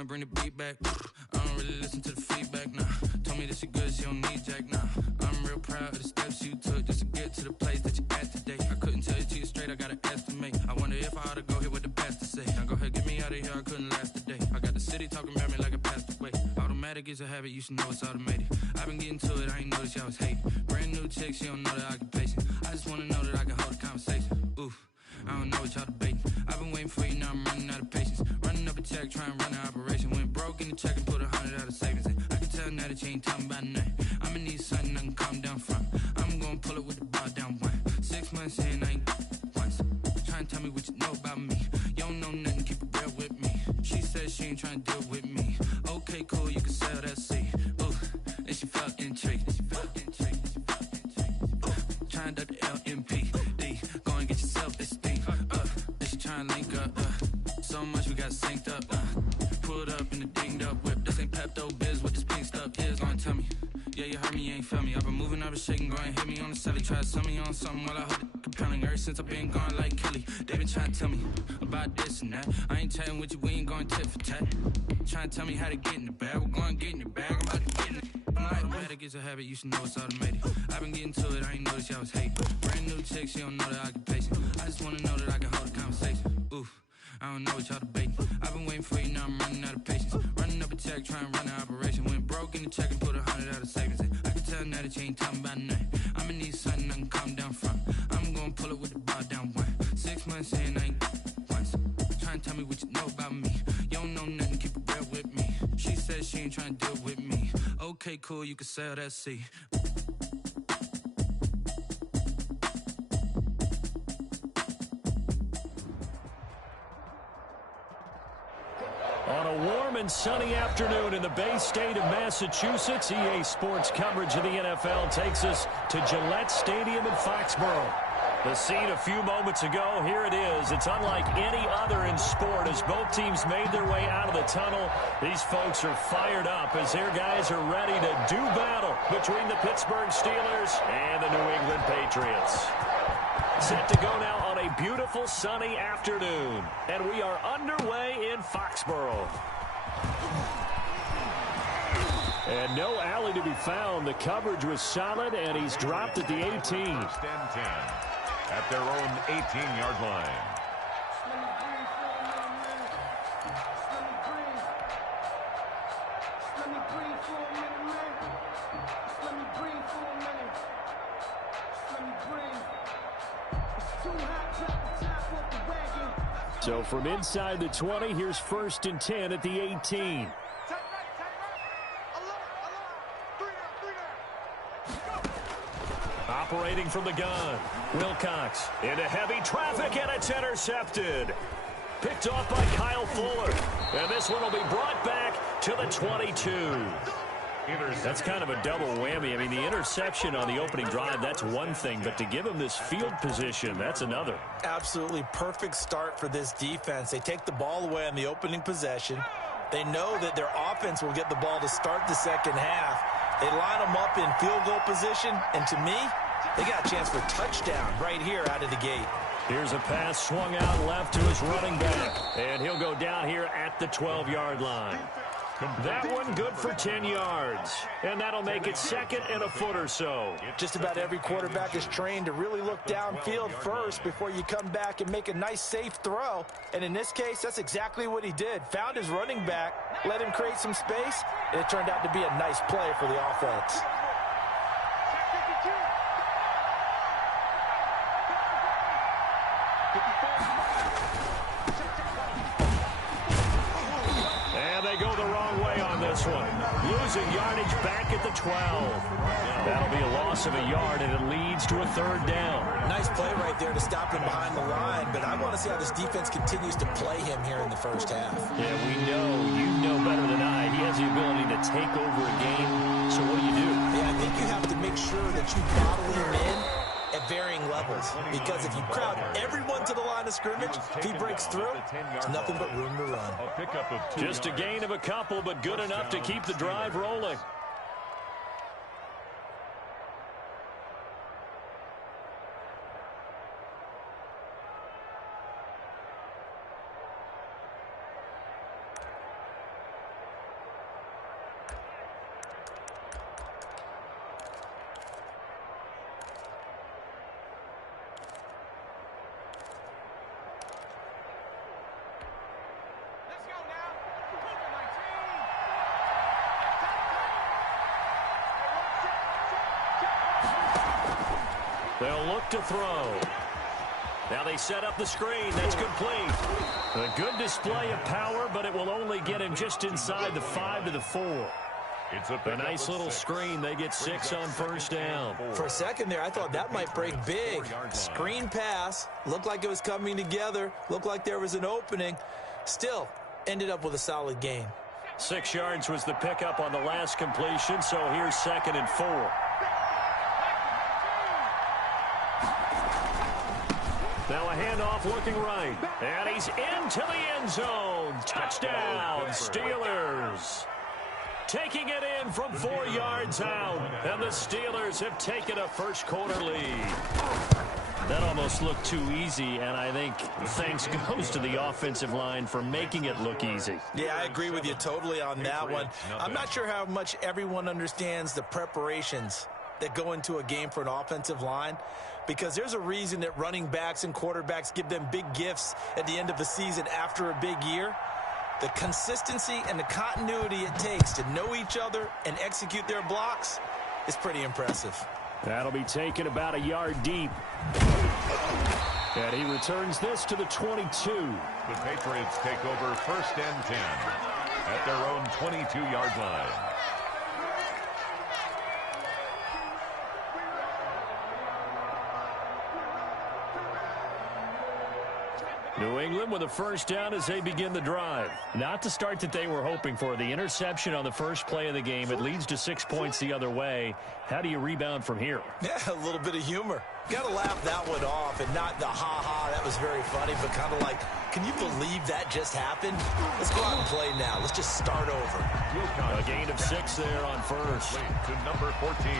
and bring the beat back. I don't really listen to the feedback, nah. Told me that she good, she don't need Jack, nah. I'm real proud of the steps you took just to get to the place that you at today. I couldn't tell you to you straight, I gotta estimate. I wonder if I ought to go here with the best to say. Now go ahead, get me out of here, I couldn't last a day. I got the city talking about me like I passed away. Automatic is a habit, you should know it's automated. I've been getting to it, I ain't noticed y'all was hating. Brand new chick, she don't know the occupation. I just wanna know that I can hold a conversation. Oof. I don't know what y'all debating. I've been waiting for you, now I'm running out of patience. Running up a check, trying to run an operation. Went broke in the check and put 100 out of savings in. I can tell now that you ain't talking about nothing. I'ma need something I can calm down from. I'm gonna pull it with the bar down one. 6 months in, I ain't once. Trying to tell me what you know about me. You don't know nothing, keep it real with me. She said she ain't trying to deal with me. Okay, cool, you can sell that seed. Ooh, and she felt intrigued. Trying to duck the LMPD. Go and get yourself this thing. And she trying to link up. So much we got synced up. Pulled up in the dinged up whip. This ain't Pepto Biz, what this pink stuff is. Gonna tell me. Yeah, you heard me, you ain't felt me. I've been moving, I've been shaking, go and hit me on the celly. Try to sell me on something while I hold it compelling. Ever since I've been gone like Kelly, they been trying to tell me about this and that. I ain't chatting with you, we ain't going tit for tat. Trying to tell me how to get in the bag. We're going to get in your bag, I'm about to get in it. Automatic is a habit, you should know it's automated. I've been getting to it, I ain't noticed y'all was hating. Brand new chick, she don't know the occupation. I just wanna know that I can hold a conversation. Oof, I don't know what y'all debating. I've been waiting for you, now I'm running out of patience. Running up a check, trying to run an operation. Went broke in the check and put 100 out of savings in. I can tell now that you ain't talking about nothing. I'ma need something I can calm down from. I'm gonna pull it with the bar down one. 6 months in, I ain't once. Trying to tell me what you know about me. You don't know nothing, keep it real with me. She said she ain't trying to deal with me. Okay, cool, you can sell that seed. On a warm and sunny afternoon in the Bay State of Massachusetts, EA Sports coverage of the NFL takes us to Gillette Stadium in Foxborough. The scene a few moments ago, here it is. It's unlike any other in sport as both teams made their way out of the tunnel. These folks are fired up as their guys are ready to do battle between the Pittsburgh Steelers and the New England Patriots. Set to go now on a beautiful sunny afternoon, and we are underway in Foxborough. And no alley to be found. The coverage was solid, and he's dropped at the 18. At their own 18-yard line. So from inside the 20, here's 1st and 10 at the 18. Operating from the gun, Wilcox into heavy traffic, and it's intercepted. Picked off by Kyle Fuller. And this one will be brought back to the 22. That's kind of a double whammy. I mean, the interception on the opening drive, that's one thing. But to give him this field position, that's another. Absolutely perfect start for this defense. They take the ball away on the opening possession. They know that their offense will get the ball to start the second half. They line them up in field goal position, and to me, they got a chance for a touchdown right here out of the gate. Here's a pass swung out left to his running back, and he'll go down here at the 12-yard line. That one good for 10 yards, and that'll make it 2nd and a foot or so. Just about every quarterback is trained to really look downfield first before you come back and make a nice, safe throw. And in this case, that's exactly what he did. Found his running back, let him create some space, and it turned out to be a nice play for the offense. And they go the wrong way on this one. Losing yardage back at the 12. That'll be a loss of a yard, and it leads to a 3rd down. Nice play right there to stop him behind the line, but I want to see how this defense continues to play him here in the first half. Yeah, we know, you know better than I, he has the ability to take over a game. So what do you do? Yeah, I think you have to make sure that you bottle him in at varying levels, because if you crowd everyone to the line of scrimmage, if he breaks through, there's nothing but room to run. Just a gain of a couple, but good enough to keep the drive rolling. They'll look to throw. Now they set up the screen. That's complete. A good display of power, but it will only get him just inside the 5 to the 4. It's a nice little screen. They get 6 on first down. For a second there, I thought that might break big. Screen pass. Looked like it was coming together. Looked like there was an opening. Still, ended up with a solid gain. 6 yards was the pickup on the last completion, so here's 2nd and 4. Now a handoff looking right. And he's into the end zone. Touchdown, Steelers. Taking it in from 4 yards out. And the Steelers have taken a first quarter lead. That almost looked too easy, and I think thanks goes to the offensive line for making it look easy. Yeah, I agree with you totally on that one. I'm not sure how much everyone understands the preparations that go into a game for an offensive line, because there's a reason that running backs and quarterbacks give them big gifts at the end of the season after a big year. The consistency and the continuity it takes to know each other and execute their blocks is pretty impressive. That'll be taken about a yard deep. And he returns this to the 22. The Patriots take over 1st and 10 at their own 22-yard line. New England with a first down as they begin the drive. Not the start that they were hoping for. The interception on the first play of the game. It leads to 6 points the other way. How do you rebound from here? Yeah, a little bit of humor. Got to laugh that one off, and not the ha-ha, that was very funny, but kind of like, can you believe that just happened? Let's go out and play now. Let's just start over. A gain of 6 there on first. To number 14.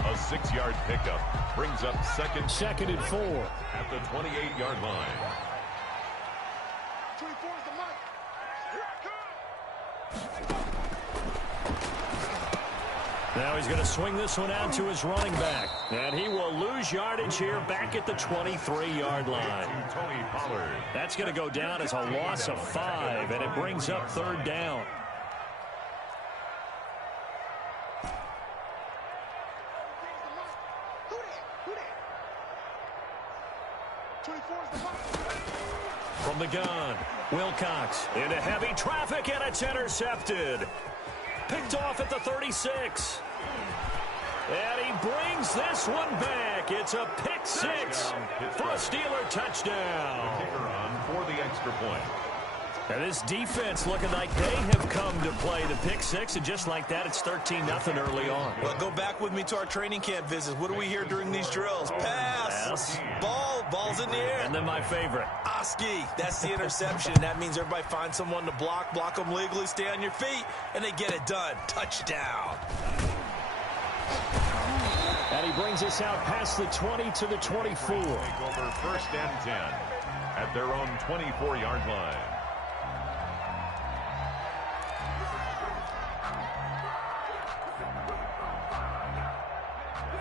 A 6-yard pickup brings up second and 4 at the 28-yard line. Now he's going to swing this one out to his running back. And he will lose yardage here back at the 23-yard line. Tony Pollard. That's going to go down as a loss of 5, and it brings up 3rd down. From the gun, Wilcox into heavy traffic, and it's intercepted. Picked off at the 36. And he brings this one back. It's a pick 6 for a Steeler touchdown. The kicker on for the extra point. And this defense looking like they have come to play the pick 6, and just like that, it's 13-0 early on. Well, go back with me to our training camp visits. What do we hear during these drills? Pass. Ball's in the air. And then my favorite. Oski, that's the interception. That means everybody finds someone to block them legally, stay on your feet, and they get it done. Touchdown. And he brings us out past the 20 to the 24. Take over 1st and 10 at their own 24-yard line.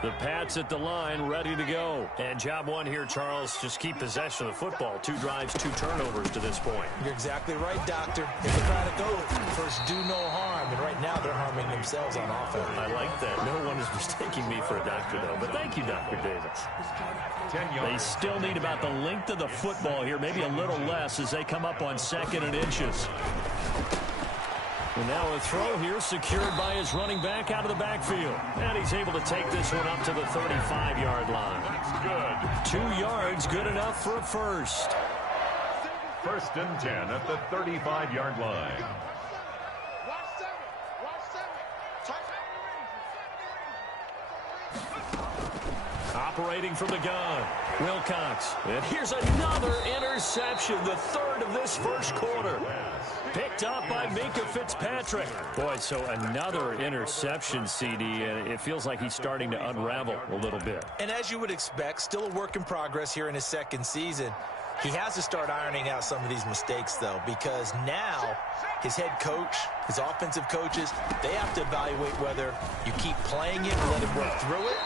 The Pats at the line, ready to go. And job one here, Charles, just keep possession of the football. 2 drives, 2 turnovers to this point. You're exactly right, Doctor. If they try to go, first do no harm. And right now they're harming themselves on offense. I like that. No one is mistaking me for a doctor, though. But thank you, Dr. Davis. They still need about the length of the football here, maybe a little less as they come up on 2nd and inches. And now a throw here secured by his running back out of the backfield. And he's able to take this one up to the 35-yard line. That's good. 2 yards, good enough for a first. 1st and 10 at the 35-yard line. Operating from the gun, Wilcox. And here's another interception, the 3rd of this first quarter. Picked up by Minkah Fitzpatrick. Boy, so another interception, CD, and it feels like he's starting to unravel a little bit. And as you would expect, still a work in progress here in his 2nd season. He has to start ironing out some of these mistakes, though, because now his head coach, his offensive coaches, they have to evaluate whether you keep playing him and let him work through it,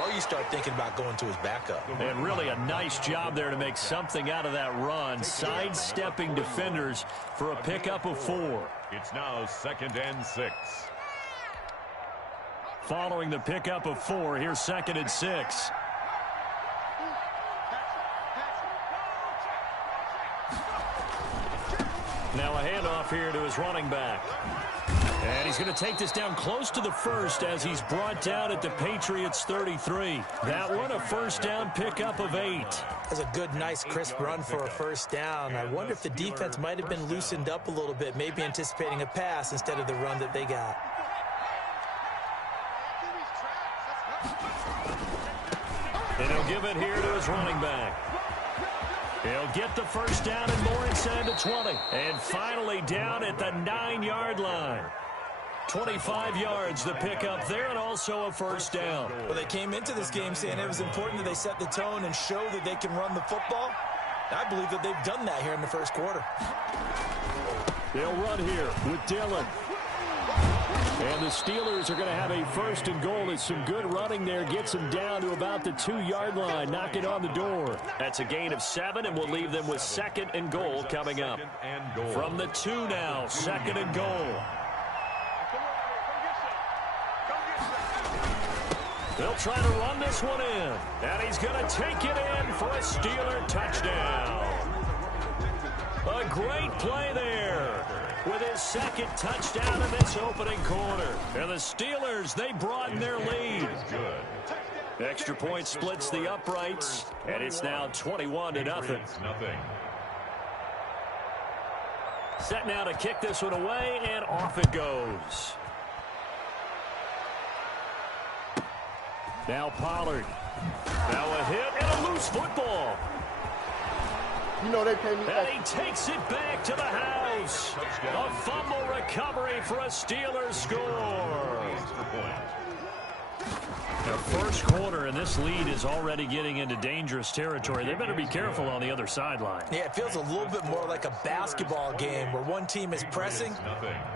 or you start thinking about going to his backup. And really a nice job there to make something out of that run, sidestepping defenders for a pickup of 4. It's now 2nd and 6. Following the pickup of 4, here's 2nd and 6. Now a handoff here to his running back. And he's going to take this down close to the first as he's brought down at the Patriots 33. That one, a first down pickup of 8. That's a good, nice, crisp run for a first down. I wonder if the defense might have been loosened up a little bit, maybe anticipating a pass instead of the run that they got. And he'll give it here to his running back. He'll get the first down and more inside the 20. And finally down at the 9-yard line. 25 yards the pickup there, and also a first down. Well, they came into this game saying it was important that they set the tone and show that they can run the football. I believe that they've done that here in the first quarter. They'll run here with Dillon. And the Steelers are going to have a first and goal. As some good running there gets them down to about the 2-yard line, knocking on the door. That's a gain of 7, and we'll leave them with second and goal coming up. From the 2 now, second and goal. They'll try to run this one in. And he's going to take it in for a Steeler touchdown. A great play there with his second touchdown in this opening quarter. And the Steelers, they broaden their lead. Extra point splits the uprights, and it's now 21-0. Set now to kick this one away, and off it goes. Now Pollard. Now a hit and a loose football. You know they pay me. And he takes it back to the house. A fumble recovery for a Steelers score. The first quarter, and this lead is already getting into dangerous territory. They better be careful on the other sideline. Yeah, it feels a little bit more like a basketball game where one team is pressing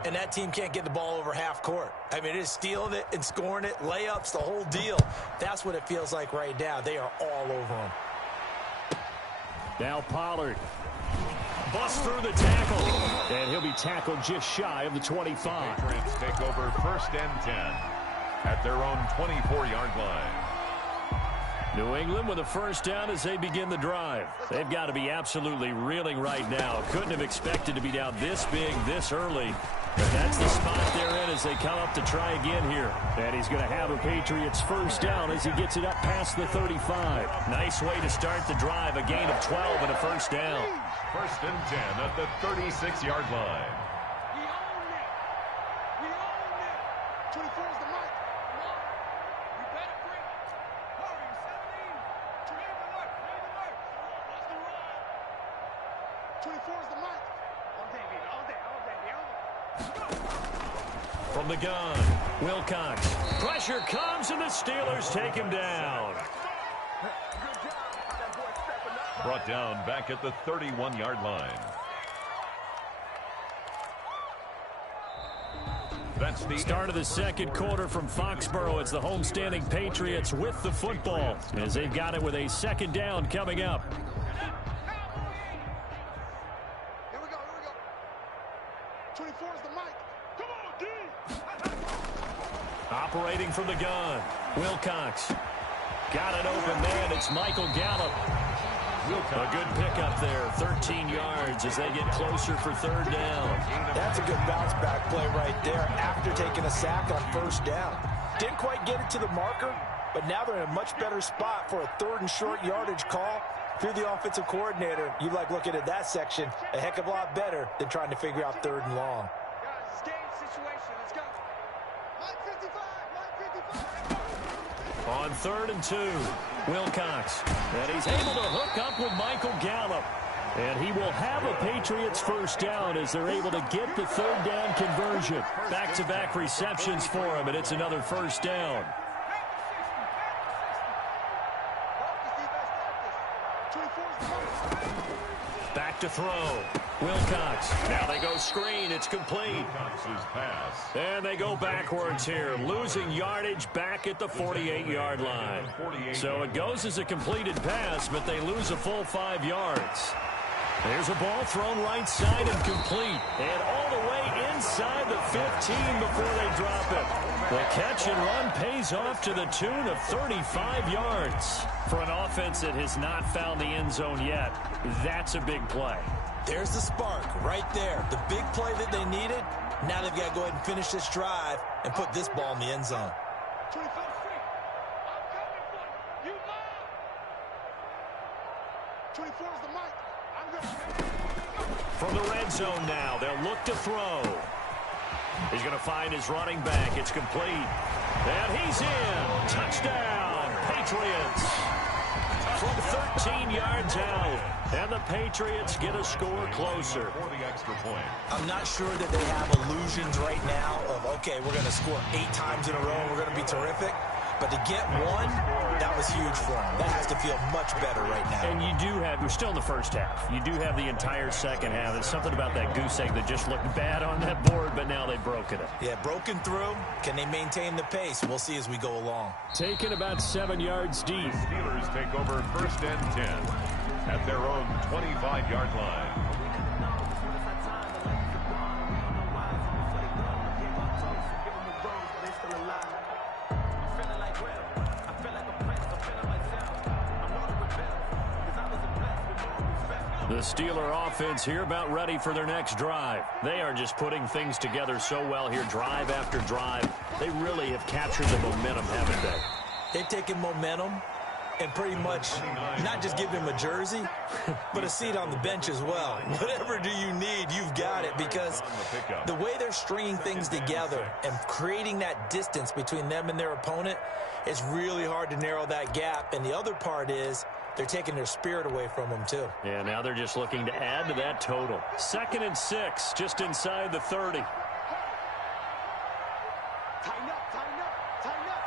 and that team can't get the ball over half court. I mean, it is stealing it and scoring it, layups, the whole deal. That's what it feels like right now. They are all over them. Now Pollard. Busts through the tackle. And he'll be tackled just shy of the 25. Patriots take over 1st and 10 at their own 24-yard line. New England with a first down as they begin the drive. They've got to be absolutely reeling right now. Couldn't have expected to be down this big, this early. But that's the spot they're in as they come up to try again here. And he's going to have a Patriots first down as he gets it up past the 35. Nice way to start the drive. A gain of 12 and a first down. 1st and 10 at the 36-yard line. We own it. We own it. 24 is the mic. Come on. You better bring it. Hurry, 17. Trade the work. Trade the work. That's the run. 24 is the mic. All day, baby. All day. All day. All day. From the gun, Wilcox. Pressure comes, and the Steelers take him down. Brought down back at the 31-yard line. That's the Start of the second quarter from Foxborough. It's the homestanding Patriots with the football as they've got it with a second down coming up. Here we go. Here we go. 24 is the mic. Come on, D. Operating from the gun, Wilcox. Got it open man. It's Michael Gallup. A good pickup there, 13 yards as they get closer for third down. That's a good bounce-back play right there after taking a sack on first down. Didn't quite get it to the marker, but now they're in a much better spot for a 3rd and short yardage call. If you're the offensive coordinator, you like looking at that section a heck of a lot better than trying to figure out 3rd and long. Guys, it's game situation. Let's go. Mike 55. Mike 55. On 3rd and 2, Wilcox. And he's able to hook up with Michael Gallup. And he will have a Patriots first down as they're able to get the third down conversion. Back-to-back receptions for him, and it's another first down. Back to throw. Wilcox. Now they go screen. It's complete. pass. And they go backwards here, losing yardage back at the 48-yard line. So it goes as a completed pass, but they lose a full 5 yards. There's a ball thrown right side and complete. And all the way inside the 15 before they drop it. The catch and run pays off to the tune of 35 yards. For an offense that has not found the end zone yet, that's a big play. There's the spark right there. The big play that they needed. Now they've got to go ahead and finish this drive and put this ball in the end zone. 24th Street. I'm coming for you. You mine. 24 is the mic. I'm ready. From the red zone now, they'll look to throw. He's going to find his running back. It's complete. And he's in. Touchdown, Patriots. From 13 yards out. And the Patriots get a score closer. For the extra point. I'm not sure that they have illusions right now of, okay, we're going to score 8 times in a row and we're going to be terrific. But to get one, that was huge for them. That has to feel much better right now. And you do have, we're still in the first half. You do have the entire second half. It's something about that goose egg that just looked bad on that board, but now they've broken it. Yeah, broken through. Can they maintain the pace? We'll see as we go along. Taken about 7 yards deep. Steelers take over 1st and 10 at their own 25-yard line. The Steeler offense here about ready for their next drive. They are just putting things together so well here, drive after drive. They really have captured the momentum, haven't they? They've taken momentum and pretty much not just give him a jersey, but a seat on the bench as well. Whatever do you need, you've got it, because the way they're stringing things together and creating that distance between them and their opponent, it's really hard to narrow that gap. And the other part is they're taking their spirit away from them, too. Yeah, now they're just looking to add to that total. 2nd and 6, just inside the 30. Tighten up, tighten up, tighten up.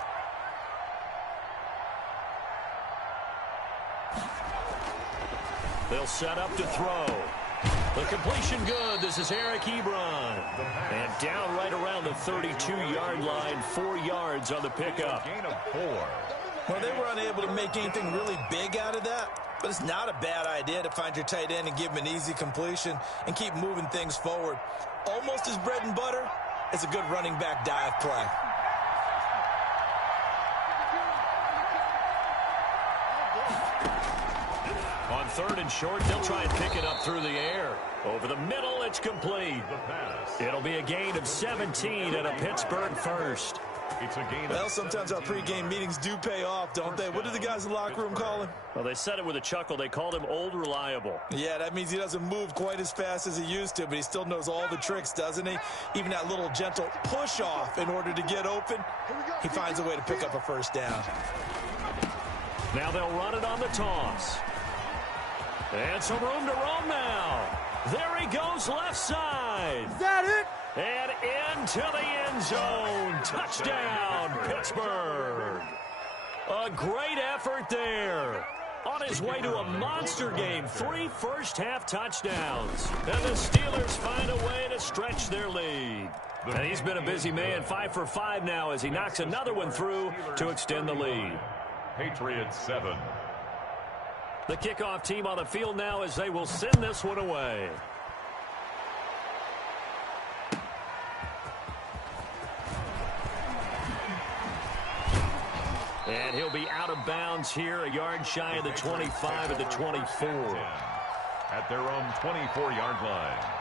They'll set up to throw. The completion good. This is Eric Ebron. And down right around the 32-yard line, 4 yards on the pickup. Gain of 4. Well, they were unable to make anything really big out of that, but it's not a bad idea to find your tight end and give him an easy completion and keep moving things forward. Almost his bread and butter is a good running back dive play. On 3rd and short, they'll try and pick it up through the air. Over the middle, it's complete. It'll be a gain of 17 and a Pittsburgh first. It's a gain. Well, sometimes our pregame meetings do pay off, don't they? What do the guys in the locker room call him? Well, they said it with a chuckle. They called him Old Reliable. Yeah, that means he doesn't move quite as fast as he used to, but he still knows all the tricks, doesn't he? Even that little gentle push-off in order to get open, he finds a way to pick up a first down. Now they'll run it on the toss. And some room to roam now. There he goes left side. Is that it? And into the end zone. Touchdown, Pittsburgh. A great effort there. On his way to a monster game. 3 first-half touchdowns. And the Steelers find a way to stretch their lead. And he's been a busy man. 5 for 5 now as he knocks another one through to extend the lead. Patriots 7. The kickoff team on the field now as they will send this one away. And he'll be out of bounds here, a yard shy of the 25 at the 24. At their own 24-yard line.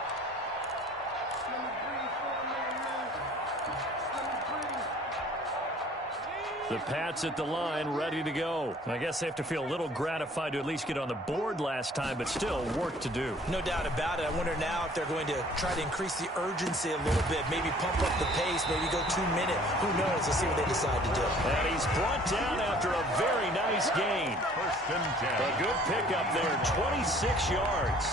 The Pats at the line, ready to go. I guess they have to feel a little gratified to at least get on the board last time, but still work to do. No doubt about it. I wonder now if they're going to try to increase the urgency a little bit, maybe pump up the pace, maybe go 2-minute. Who knows? Let's see what they decide to do. And he's brought down after a very nice gain. 1st and 10. A good pickup there, 26 yards.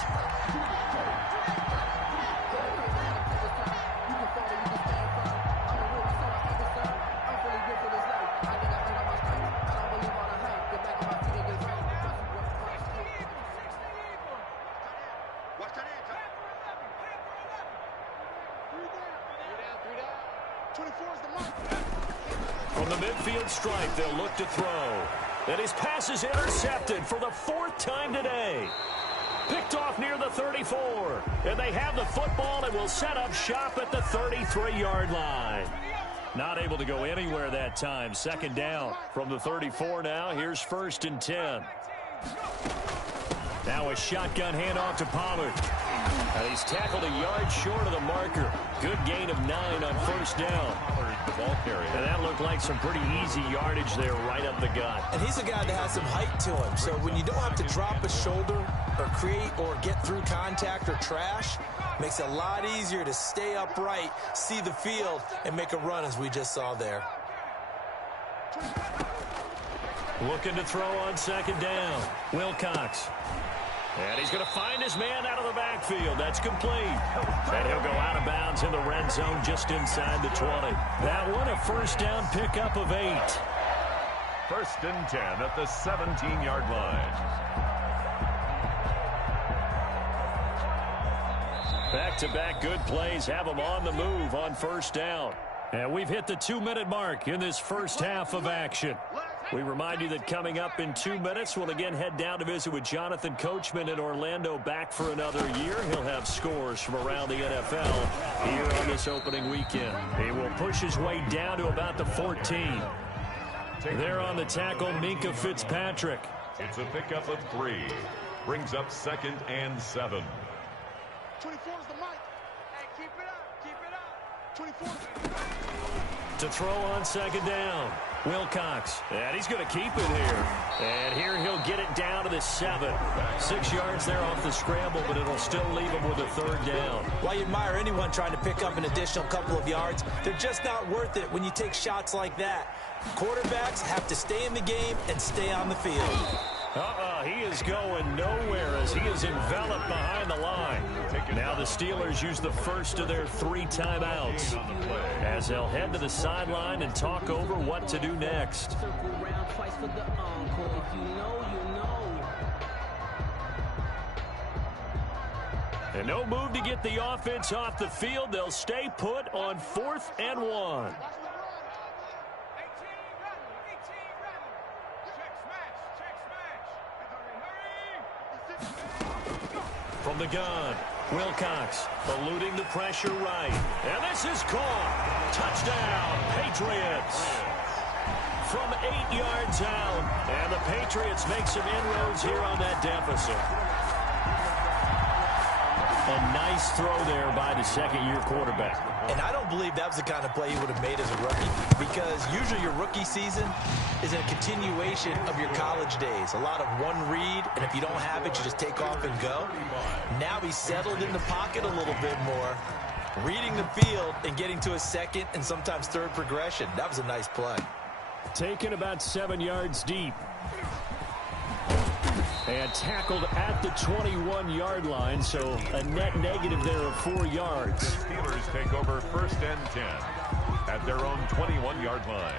From the midfield stripe, they'll look to throw. And his pass is intercepted for the 4th time today. Picked off near the 34. And they have the football and will set up shop at the 33-yard line. Not able to go anywhere that time. 2nd down from the 34 now. Here's 1st and 10. Now a shotgun handoff to Pollard. And he's tackled a yard short of the marker. Good gain of 9 on first down. The ball carrier. And that looked like some pretty easy yardage there right up the gut. And he's a guy that has some height to him. So when you don't have to drop a shoulder or create or get through contact or trash, makes it a lot easier to stay upright, see the field, and make a run as we just saw there. Looking to throw on second down. Wilcox. And he's going to find his man out of the backfield. That's complete. And he'll go out of bounds in the red zone just inside the 20. That one a first down pickup of 8. First and 10 at the 17-yard line. Back-to-back good plays have them on the move on first down. And we've hit the 2-minute mark in this first half of action. We remind you that coming up in 2 minutes, we'll again head down to visit with Jonathan Coachman in Orlando, back for another year. He'll have scores from around the NFL here on this opening weekend. He will push his way down to about the 14. There on the tackle, Minkah Fitzpatrick. It's a pickup of 3. Brings up 2nd and 7. 24 is the mic. Hey, keep it up. 24. To throw on second down, Wilcox. And he's going to keep it here. And here he'll get it down to the 7. 6 yards there off the scramble, but it'll still leave him with a third down. While you admire anyone trying to pick up an additional couple of yards, they're just not worth it when you take shots like that. Quarterbacks have to stay in the game and stay on the field. He is going nowhere as he is enveloped behind the line. Now the Steelers use the first of their 3 timeouts as they'll head to the sideline and talk over what to do next. And no move to get the offense off the field. They'll stay put on 4th and 1. From the gun, Wilcox eluding the pressure right. And this is caught. Touchdown, Patriots. From 8 yards out. And the Patriots make some inroads here on that deficit. A nice throw there by the second-year quarterback. And I don't believe that was the kind of play he would have made as a rookie, because usually your rookie season is a continuation of your college days. A lot of one read, and if you don't have it, you just take off and go. Now he's settled in the pocket a little bit more, reading the field and getting to a second and sometimes third progression. That was a nice play. Taken about 7 yards deep. And tackled at the 21-yard line, so a net negative there of 4 yards. The Steelers take over 1st and 10 at their own 21-yard line.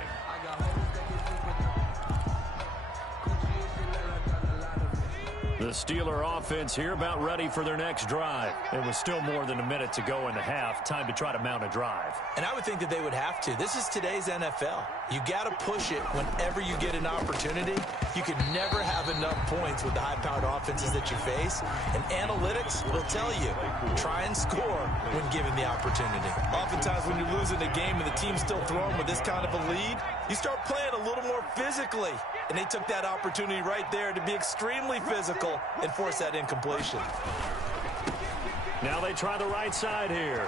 The Steeler offense here about ready for their next drive. It was still more than a minute to go in the half. Time to try to mount a drive. And I would think that they would have to. This is today's NFL. You got to push it whenever you get an opportunity. You can never have enough points with the high-powered offenses that you face. And analytics will tell you, try and score when given the opportunity. Oftentimes when you're losing a game and the team's still throwing with this kind of a lead, you start playing a little more physically. And they took that opportunity right there to be extremely physical and force that incompletion. Now they try the right side here.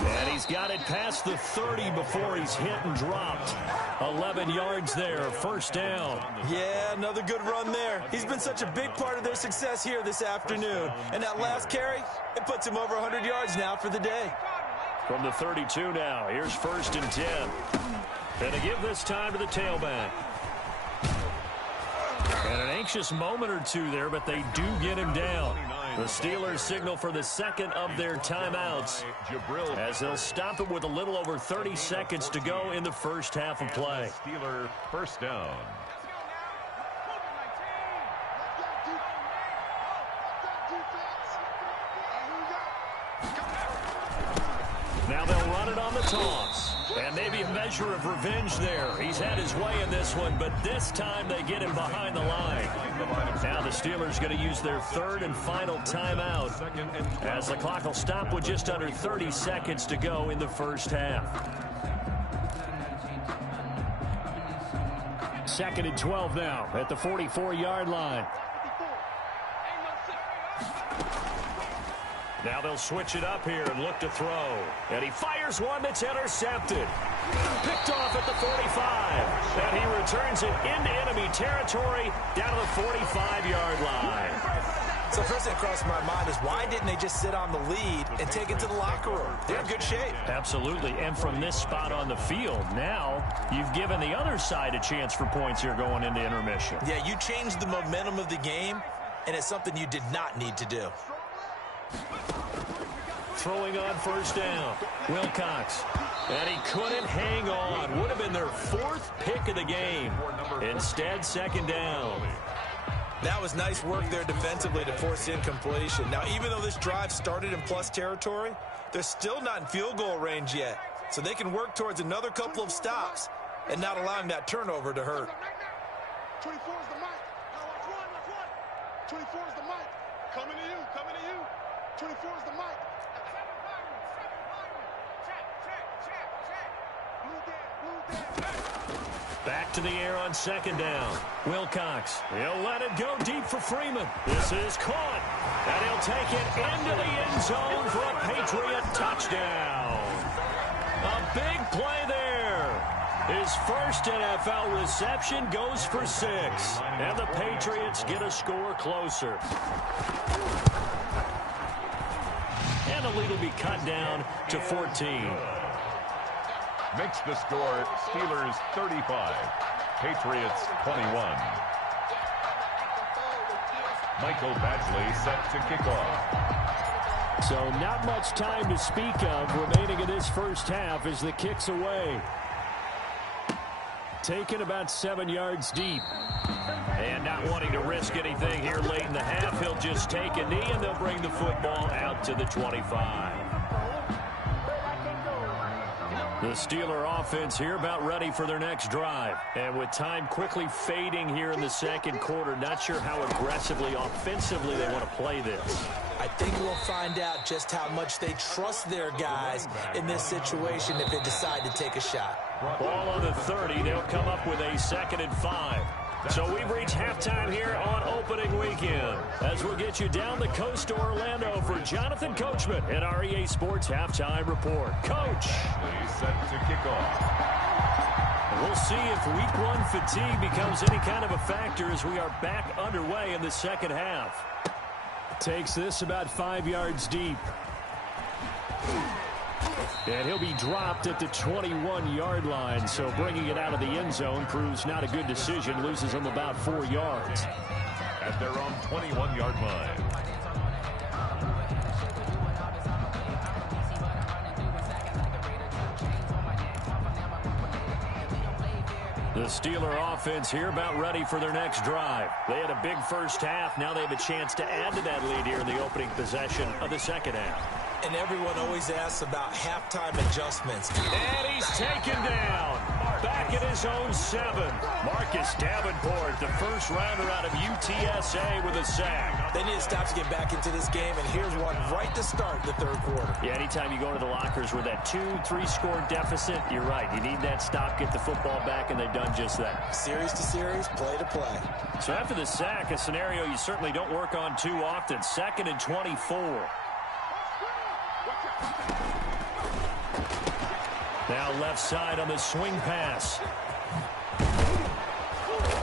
And he's got it past the 30 before he's hit and dropped. 11 yards there, first down. Yeah, another good run there. He's been such a big part of their success here this afternoon. And that last carry, it puts him over 100 yards now for the day. From the 32 now, here's 1st and 10. And to give this time to the tailback. And an anxious moment or two there, but they do get him down. The Steelers signal for the second of their timeouts as they'll stop it with a little over 30 seconds to go in the first half of play. Steeler first down. Now they'll run it on the toss. And maybe a measure of revenge there. He's had his way in this one, but this time they get him behind the line. Now the Steelers going to use their 3rd and final timeout as the clock will stop with just under 30 seconds to go in the first half. 2nd and 12 now at the 44-yard line. Now they'll switch it up here and look to throw. And he fires one that's intercepted. Picked off at the 45. And he returns it into enemy territory down to the 45-yard line. So the first thing that crossed my mind is why didn't they just sit on the lead and take it to the locker room? They're in good shape. Absolutely. And from this spot on the field, now you've given the other side a chance for points here going into intermission. Yeah, you changed the momentum of the game, and it's something you did not need to do. Throwing on first down. Wilcox. And he couldn't hang on. Would have been their fourth pick of the game. Instead, second down. That was nice work there defensively to force incompletion. Now, even though this drive started in plus territory, they're still not in field goal range yet. So they can work towards another couple of stops and not allowing that turnover to hurt. 24 is the mic. Now watch one. 24 is the mic. Coming to you. 24 is the mic. Back to the air on second down. Wilcox. He'll let it go deep for Freeman. This is caught. And he'll take it into the end zone for a Patriot touchdown. A big play there. His first NFL reception goes for 6. And the Patriots get a score closer. And the lead will be cut down to 14. Makes the score Steelers 35, Patriots 21. Michael Badgley set to kick off. So not much time to speak of remaining in this first half as the kick's away. Taken about 7 yards deep. And not wanting to risk anything here late in the half, he'll just take a knee and they'll bring the football out to the 25. The Steeler offense here about ready for their next drive. And with time quickly fading here in the second quarter, not sure how aggressively, offensively they want to play this. I think we'll find out just how much they trust their guys in this situation if they decide to take a shot. Ball on the 30. They'll come up with a 2nd and 5. So we've reached halftime here on opening weekend. As we'll get you down the coast to Orlando for Jonathan Coachman at our EA Sports Halftime Report. Coach. Set to kick off. We'll see if week 1 fatigue becomes any kind of a factor as we are back underway in the second half. Takes this about 5 yards deep. And he'll be dropped at the 21-yard line, so bringing it out of the end zone proves not a good decision. Loses him about 4 yards. At their own 21-yard line. The Steeler offense here about ready for their next drive. They had a big first half. Now they have a chance to add to that lead here in the opening possession of the second half. And everyone always asks about halftime adjustments. And he's taken down. Back at his own 7. Marcus Davenport, the first rounder out of UTSA with a sack. They need to stop to get back into this game, and here's one right to start the third quarter. Yeah, anytime you go to the lockers with that 2-3 score deficit, you're right. You need that stop, get the football back, and they've done just that. Series to series, play to play. So after the sack, a scenario you certainly don't work on too often. 2nd and 24. Now left side on the swing pass.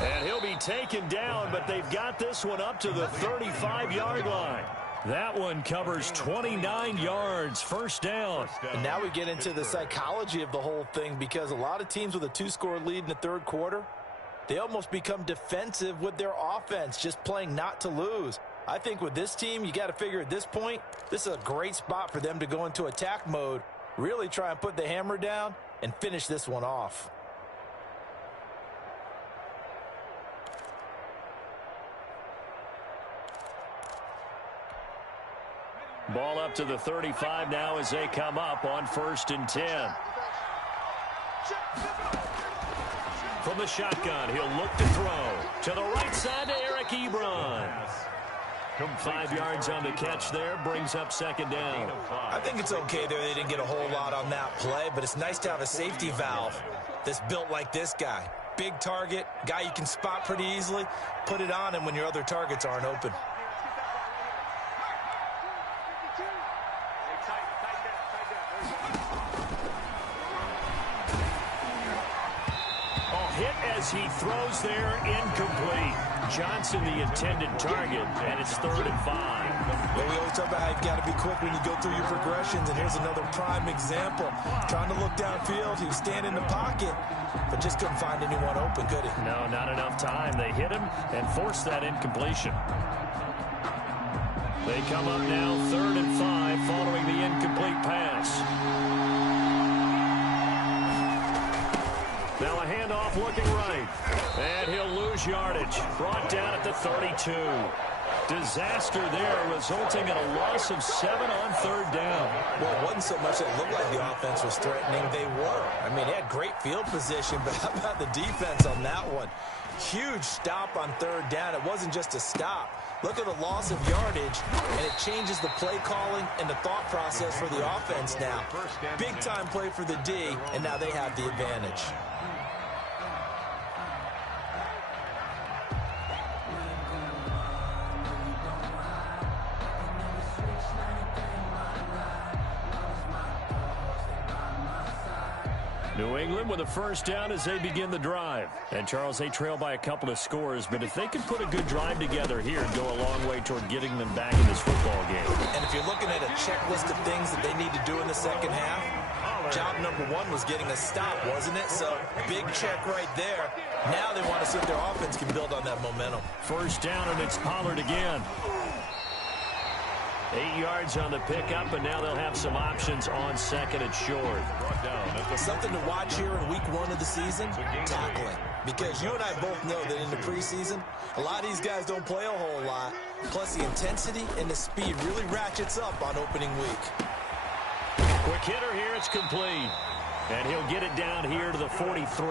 And he'll be taken down, but they've got this one up to the 35-yard line. That one covers 29 yards, first down. And now we get into the psychology of the whole thing, because a lot of teams with a 2-score lead in the third quarter, they almost become defensive with their offense, just playing not to lose. I think with this team, you got to figure at this point, this is a great spot for them to go into attack mode, really try and put the hammer down and finish this one off. Ball up to the 35 now as they come up on 1st and 10. From the shotgun, he'll look to throw. To the right side to Eric Ebron. 5 yards on the catch there, brings up 2nd down. I think it's okay there. They didn't get a whole lot on that play, but it's nice to have a safety valve that's built like this guy. Big target, guy you can spot pretty easily. Put it on him when your other targets aren't open. as he throws there, incomplete. Johnson the intended target, and it's 3rd and 5. Well, we always talk about how you've got to be quick when you go through your progressions, and here's another prime example. Trying to look downfield, he was standing in the pocket, but just couldn't find anyone open, could he? No, not enough time. They hit him and forced that incompletion. They come up now 3rd and 5 following the incomplete pass. Now a handoff looking right. And he'll lose yardage. Brought down at the 32. Disaster there, resulting in a loss of 7 on 3rd down. Well, it wasn't so much that it looked like the offense was threatening. They were. I mean, they had great field position, but how about the defense on that one? Huge stop on 3rd down. It wasn't just a stop. Look at the loss of yardage, and it changes the play calling and the thought process for the offense now. Big-time play for the D, and now they have the advantage. New England with a 1st down as they begin the drive. And, Charles, they trail by a couple of scores, but if they can put a good drive together here, go a long way toward getting them back in this football game. And if you're looking at a checklist of things that they need to do in the second half, job number 1 was getting a stop, wasn't it? So, big check right there. Now they want to see if their offense can build on that momentum. 1st down, and it's Pollard again. 8 yards on the pickup, and now they'll have some options on 2nd and short. Something to watch here in week 1 of the season, tackling. Because you and I both know that in the preseason, a lot of these guys don't play a whole lot. Plus, the intensity and the speed really ratchets up on opening week. Quick hitter here, it's complete. And he'll get it down here to the 43.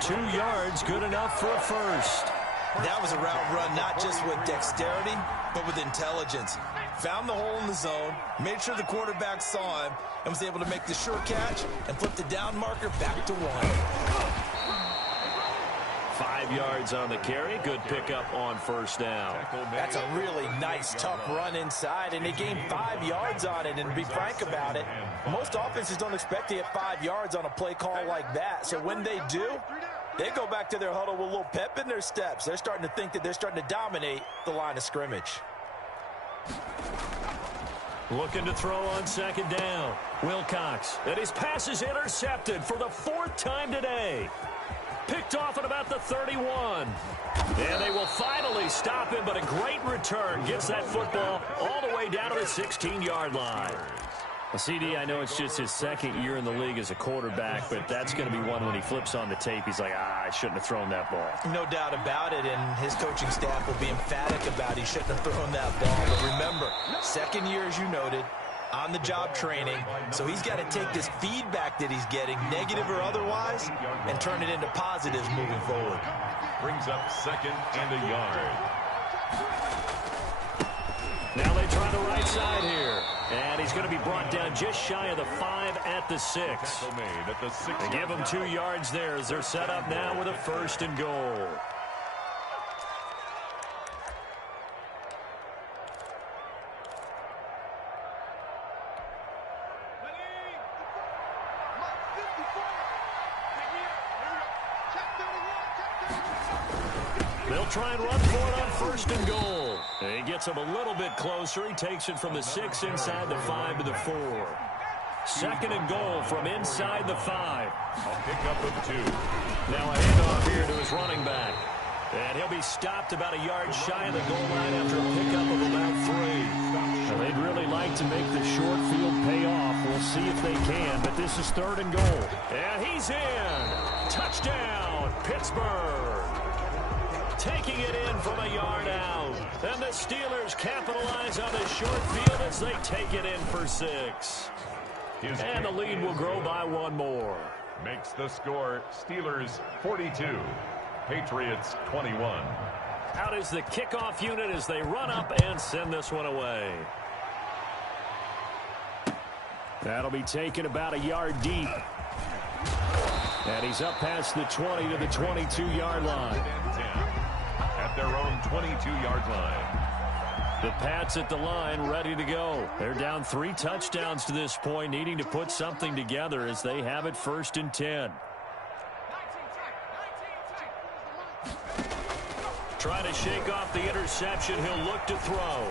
2 yards, good enough for a 1st. That was a route run not just with dexterity, but with intelligence. Found the hole in the zone, made sure the quarterback saw him, and was able to make the sure catch and flip the down marker back to 1. 5 yards on the carry. Good pickup on 1st down. That's a really nice, tough run inside, and they gained 5 yards on it. And to be frank about it, most offenses don't expect to get 5 yards on a play call like that. So when they do, they go back to their huddle with a little pep in their steps. They're starting to think that they're starting to dominate the line of scrimmage. Looking to throw on 2nd down. Wilcox. And his pass is intercepted for the 4th time today. Picked off at about the 31. And they will finally stop him, but a great return gets that football all the way down to the 16-yard line. Well, CD, I know it's just his 2nd year in the league as a quarterback, but that's going to be one when he flips on the tape. He's like, I shouldn't have thrown that ball. No doubt about it, and his coaching staff will be emphatic about he shouldn't have thrown that ball. But remember, 2nd year, as you noted, on-the-job training, so he's got to take this feedback that he's getting, negative or otherwise, and turn it into positives moving forward. Brings up 2nd and a yard. Now they try the right side here. And he's going to be brought down just shy of the 5 at the 6. They give him 2 yards there as they're set up now with a 1st and goal. They'll try and run for it on 1st and goal. And he gets him a little bit closer. He takes it from the 6 inside the 5 to the 4. 2nd and goal from inside the 5. A pickup of 2. Now a handoff here to his running back. And he'll be stopped about a yard shy of the goal line after a pickup of about 3. Now they'd really like to make the short field pay off. We'll see if they can, but this is 3rd and goal. And he's in. Touchdown, Pittsburgh. Taking it in from a yard out. And the Steelers capitalize on the short field as they take it in for 6. And the lead will grow by 1 more. Makes the score Steelers 42, Patriots 21. Out is the kickoff unit as they run up and send this one away. That'll be taken about a yard deep. And he's up past the 20 to the 22-yard line. At their own 22-yard line. The Pats at the line ready to go. They're down 3 touchdowns to this point, needing to put something together as they have it 1st and 10. Trying to shake off the interception. He'll look to throw.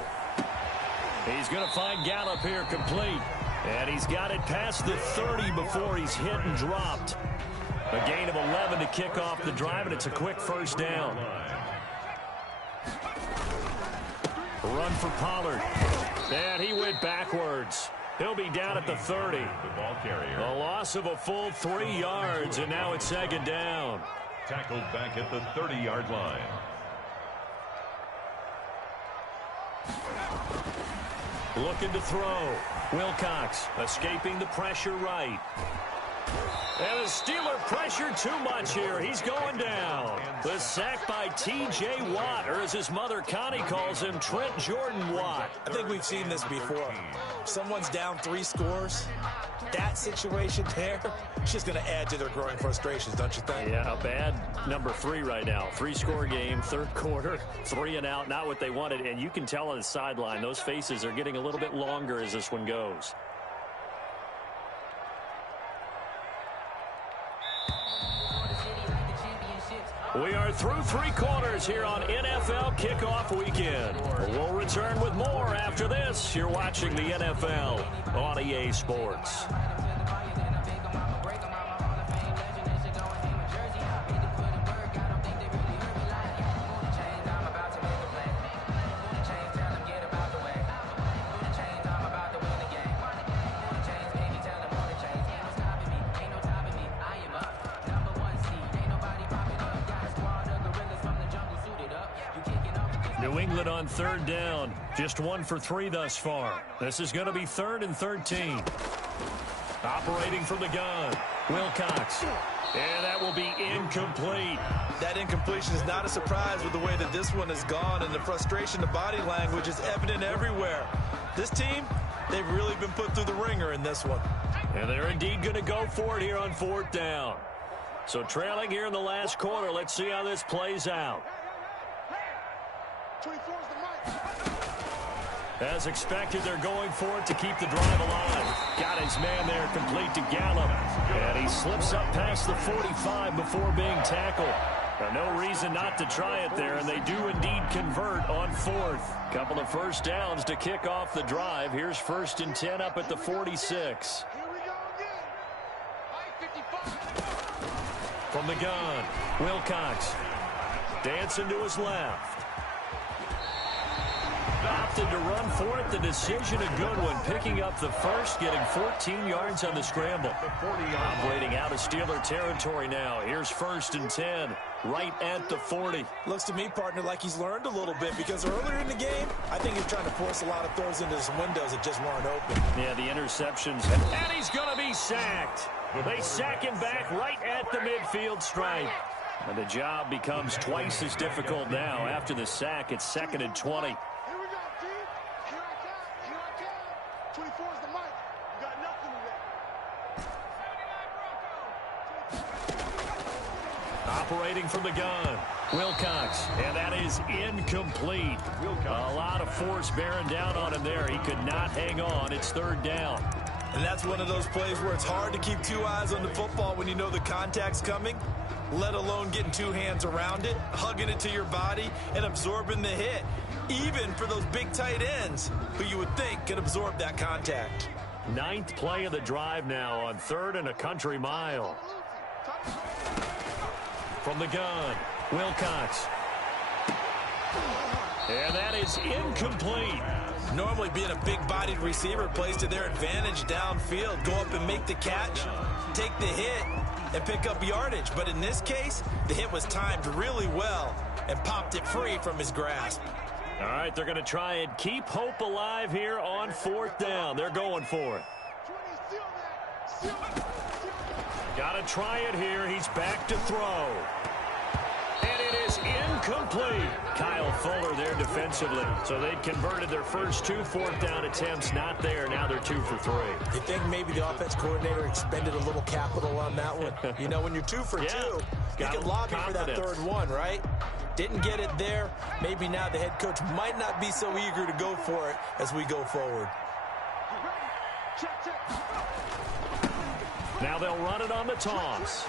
He's going to find Gallup here complete. And he's got it past the 30 before he's hit and dropped. A gain of 11 to kick off the drive, and it's a quick first down. Run for Pollard. And he went backwards. He'll be down at the 30. The ball carrier. A loss of a full 3 yards, and now it's second down. Tackled back at the 30-yard line. Looking to throw. Wilcox escaping the pressure right. And the Steeler pressure too much here. He's going down. The sack by T.J. Watt, or as his mother Connie calls him, Trent Jordan Watt. I think we've seen this before. Someone's down 3 scores. That situation there, it's just going to add to their growing frustrations, don't you think? Yeah, a bad number 3 right now. 3-score game, third quarter, 3 and out, not what they wanted. And you can tell on the sideline, those faces are getting a little bit longer as this one goes. We are through 3 quarters here on NFL Kickoff Weekend. We'll return with more after this. You're watching the NFL on EA Sports. New England on third down. Just 1 for 3 thus far. This is going to be 3rd and 13. Operating from the gun. Wilcox. And that will be incomplete. That incompletion is not a surprise with the way that this one has gone, and the frustration, the body language is evident everywhere. This team, they've really been put through the ringer in this one. And they're indeed going to go for it here on 4th down. So trailing here in the last quarter. Let's see how this plays out. 24's the mic. As expected, they're going for it to keep the drive alive. Got his man there complete to Gallup. And he slips up past the 45 before being tackled. No reason not to try it there, and they do indeed convert on 4th. Couple of first downs to kick off the drive. Here's 1st and 10 up at the 46. Here we go again. I-55. From the gun, Wilcox. Dancing to his left. Opted to run for it. The decision a good one. Picking up the 1st, getting 14 yards on the scramble. Operating out of Steeler territory now. Here's 1st and 10, right at the 40. Looks to me, partner, like he's learned a little bit, because earlier in the game, I think he's trying to force a lot of throws into some windows that just weren't open. Yeah, the interceptions. And he's going to be sacked. They sack him back right at the midfield stripe. And the job becomes twice as difficult now. After the sack, it's 2nd and 20. 24's the mic. You got nothing today. Operating from the gun, Wilcox, and that is incomplete. A lot of force bearing down on him there. He could not hang on. It's 3rd down. And that's one of those plays where it's hard to keep 2 eyes on the football when you know the contact's coming, let alone getting 2 hands around it, hugging it to your body, and absorbing the hit, even for those big tight ends who you would think could absorb that contact. 9th play of the drive now on 3rd and a country mile. From the gun, Wilcox. And that is incomplete. Normally being a big-bodied receiver plays to their advantage downfield. Go up and make the catch, take the hit, and pick up yardage. But in this case, the hit was timed really well and popped it free from his grasp. All right, they're going to try and keep hope alive here on 4th down. They're going for it. Got to try it here. He's back to throw. And it is incomplete. Kyle Fuller there defensively. So they'd converted their first 2 4th down attempts. Not there. Now they're 2 for 3. You think maybe the offense coordinator expended a little capital on that one? You know, when you're 2 for 2, you can lobby for that 3rd one, right? Didn't get it there. Maybe now the head coach might not be so eager to go for it as we go forward. Now they'll run it on the toss.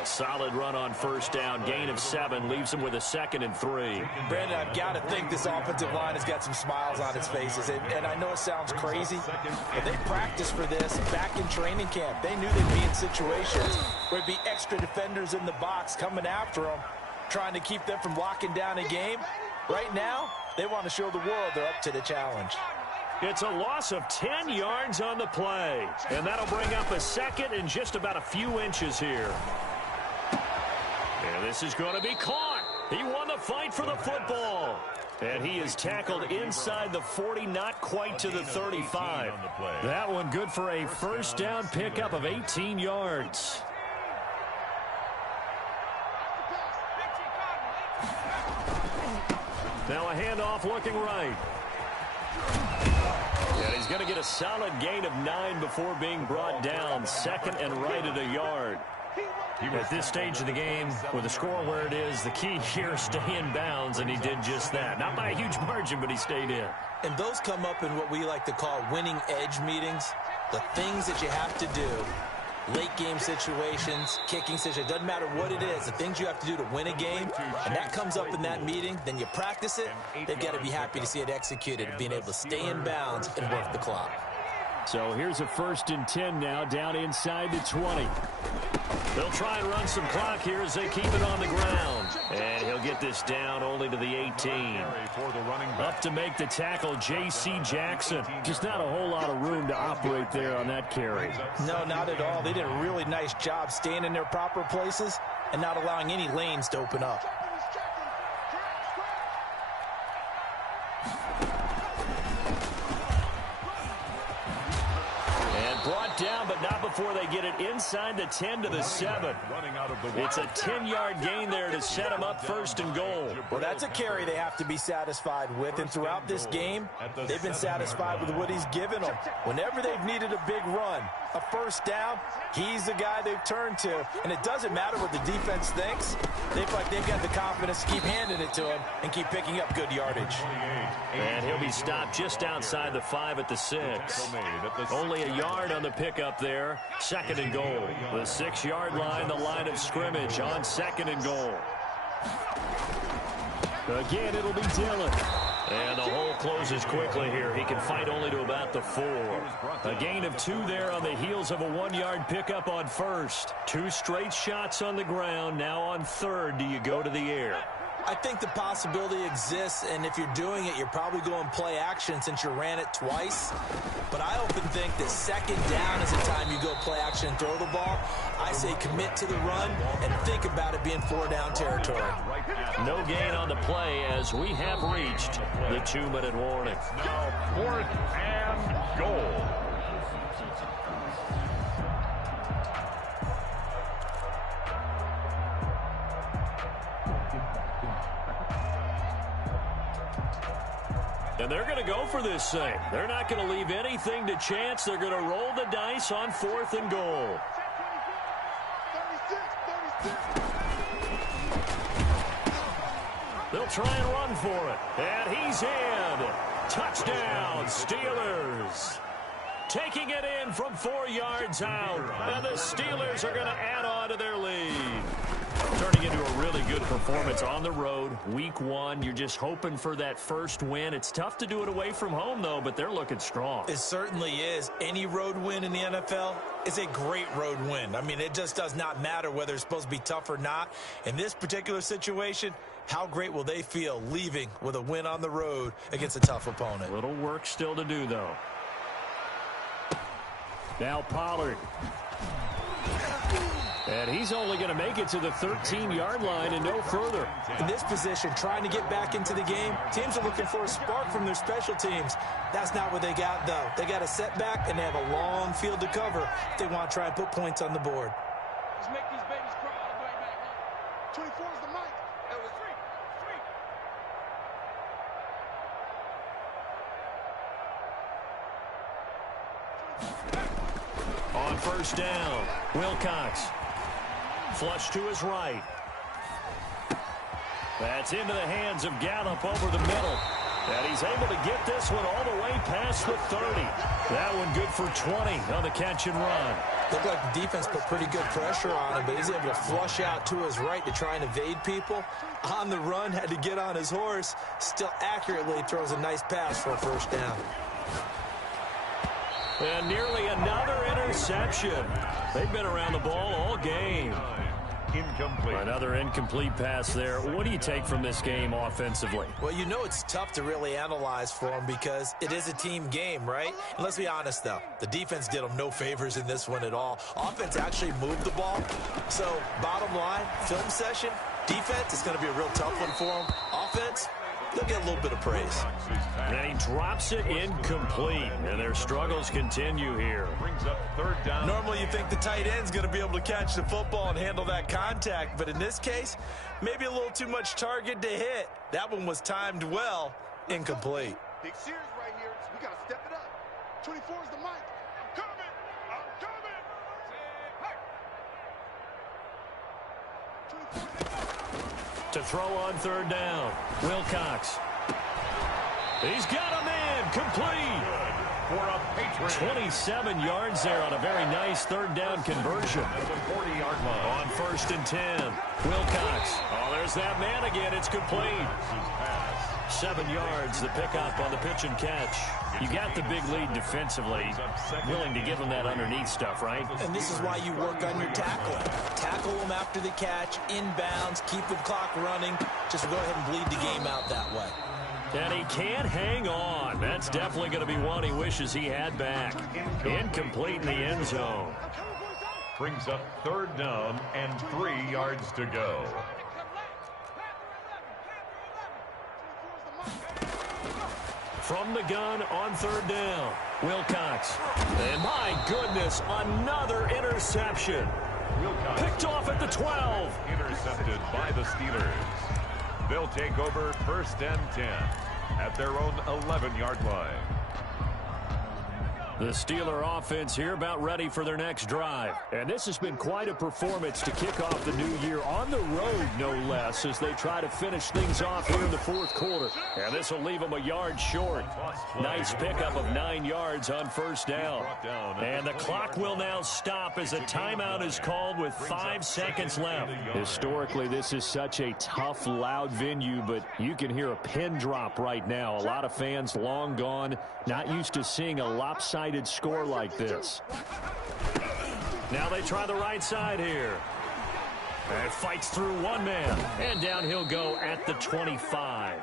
A solid run on first down. Gain of 7 leaves him with a 2nd and 3. Brandon, I've got to think this offensive line has got some smiles on its faces. And I know it sounds crazy, but they practiced for this back in training camp. They knew they'd be in situations where there'd be extra defenders in the box coming after them, trying to keep them from locking down a game. Right now, they want to show the world they're up to the challenge. It's a loss of 10 yards on the play. And that'll bring up a 2nd and just about a few inches here. And this is going to be caught. He won the fight for the football. And he is tackled inside the 40, not quite to the 35. That one good for a first down pickup of 18 yards. Now a handoff looking right. And he's going to get a solid gain of 9 before being brought down. 2nd and right at a yard. At this stage of the game, with the score where it is, the key here is stay in bounds, and he did just that. Not by a huge margin, but he stayed in. And those come up in what we like to call winning edge meetings. The things that you have to do, late game situations, kicking situations, doesn't matter what it is, the things you have to do to win a game, and that comes up in that meeting, then you practice it, they've got to be happy to see it executed, being able to stay in bounds and work the clock. So here's a 1st and 10 now, down inside the 20. They'll try and run some clock here as they keep it on the ground. And he'll get this down only to the 18. Up to make the tackle, J.C. Jackson. Just not a whole lot of room to operate there on that carry. No, not at all. They did a really nice job staying in their proper places and not allowing any lanes to open up. Down, but not before they get it inside the 10 to the 7. It's a 10-yard gain there to set them up 1st and goal. Well, that's a carry they have to be satisfied with, and throughout this game, they've been satisfied with what he's given them. Whenever they've needed a big run, a first down, he's the guy they've turned to, and it doesn't matter what the defense thinks. They feel like they've got the confidence to keep handing it to him and keep picking up good yardage. And he'll be stopped just outside the 5 at the 6. Only a yard on the pickup there. 2nd and goal. The 6-yard line, the line of scrimmage on 2nd and goal. Again, it'll be Dillon. And the hole closes quickly here. He can fight only to about the 4. A gain of 2 there on the heels of a 1-yard pickup on 1st. 2 straight shots on the ground. Now on 3rd, do you go to the air? I think the possibility exists, and if you're doing it, you're probably going play action since you ran it twice. But I often think that 2nd down is the time you go play action and throw the ball. I say commit to the run and think about it being 4-down territory. No gain on the play as we have reached the 2-minute warning. Now 4th and goal. And they're going to go for this thing. They're not going to leave anything to chance. They're going to roll the dice on 4th and goal. They'll try and run for it. And he's in. Touchdown, Steelers. Taking it in from 4 yards out. And the Steelers are going to add on to their lead. Turning into a really good performance on the road. Week 1, you're just hoping for that first win. It's tough to do it away from home, though, but they're looking strong. It certainly is. Any road win in the NFL is a great road win. I mean, it just does not matter whether it's supposed to be tough or not. In this particular situation, how great will they feel leaving with a win on the road against a tough opponent? Little work still to do, though. Now Pollard. And he's only going to make it to the 13-yard line and no further. In this position, trying to get back into the game, teams are looking for a spark from their special teams. That's not what they got, though. They got a setback, and they have a long field to cover if they want to try and put points on the board. Let's make these babies cry all the way back. 24 is the mic. That was 3. On first down, Wilcox. Flush to his right. That's into the hands of Gallup over the middle. And he's able to get this one all the way past the 30. That one good for 20 on the catch and run. Looked like the defense put pretty good pressure on him, but he's able to flush out to his right to try and evade people. On the run, had to get on his horse. Still accurately throws a nice pass for a first down. And nearly another interception. They've been around the ball all game. Incomplete. Another incomplete pass there. What do you take from this game offensively? Well, you know it's tough to really analyze for them because it is a team game, right? And let's be honest, though. The defense did them no favors in this one at all. Offense actually moved the ball. So, bottom line, film session, defense is going to be a real tough one for them. Offense, they'll get a little bit of praise. And he drops it incomplete. And their struggles continue here. Brings up third down. Normally you think the tight end's going to be able to catch the football and handle that contact. But in this case, maybe a little too much target to hit. That one was timed well. Incomplete. Big series right here. So we got to step it up. 24 is the mic. I'm coming. I'm coming. Hey. To throw on third down, Wilcox. He's got a man complete. For a Patriot. 27 yards there on a very nice third down conversion. At the 40-yard line. On 1st and 10, Wilcox. Oh, there's that man again. It's complete. 7 yards, the pickup on the pitch and catch. You got the big lead defensively. Willing to give them that underneath stuff, right? And this is why you work on your tackling. Tackle them after the catch, inbounds, keep the clock running. Just go ahead and bleed the game out that way. And he can't hang on. That's definitely going to be one he wishes he had back. Incomplete in the end zone. Brings up third down and 3 yards to go. From the gun on third down, Wilcox. And my goodness, another interception. Wilcox Picked off at the 12. intercepted by the Steelers. They'll take over 1st and 10 at their own 11-yard line. The Steeler offense here about ready for their next drive. And this has been quite a performance to kick off the new year on the road, no less, as they try to finish things off here in the 4th quarter. And this will leave them a yard short. Nice pickup of 9 yards on 1st down. And the clock will now stop as a timeout is called with 5 seconds left. Historically, this is such a tough, loud venue, but you can hear a pin drop right now. A lot of fans long gone, not used to seeing a lopsided score like this. Now they try the right side here. And fights through one man. And down he'll go at the 25.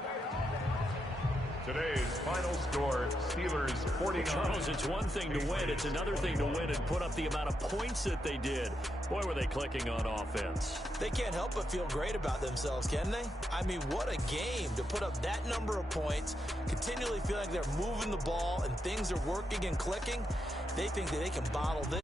Today's final score, Steelers 49. Charles, it's one thing to win. It's another thing to win and put up the amount of points that they did. Boy, were they clicking on offense. They can't help but feel great about themselves, can they? I mean, what a game to put up that number of points, continually feel like they're moving the ball and things are working and clicking. They think that they can bottle this.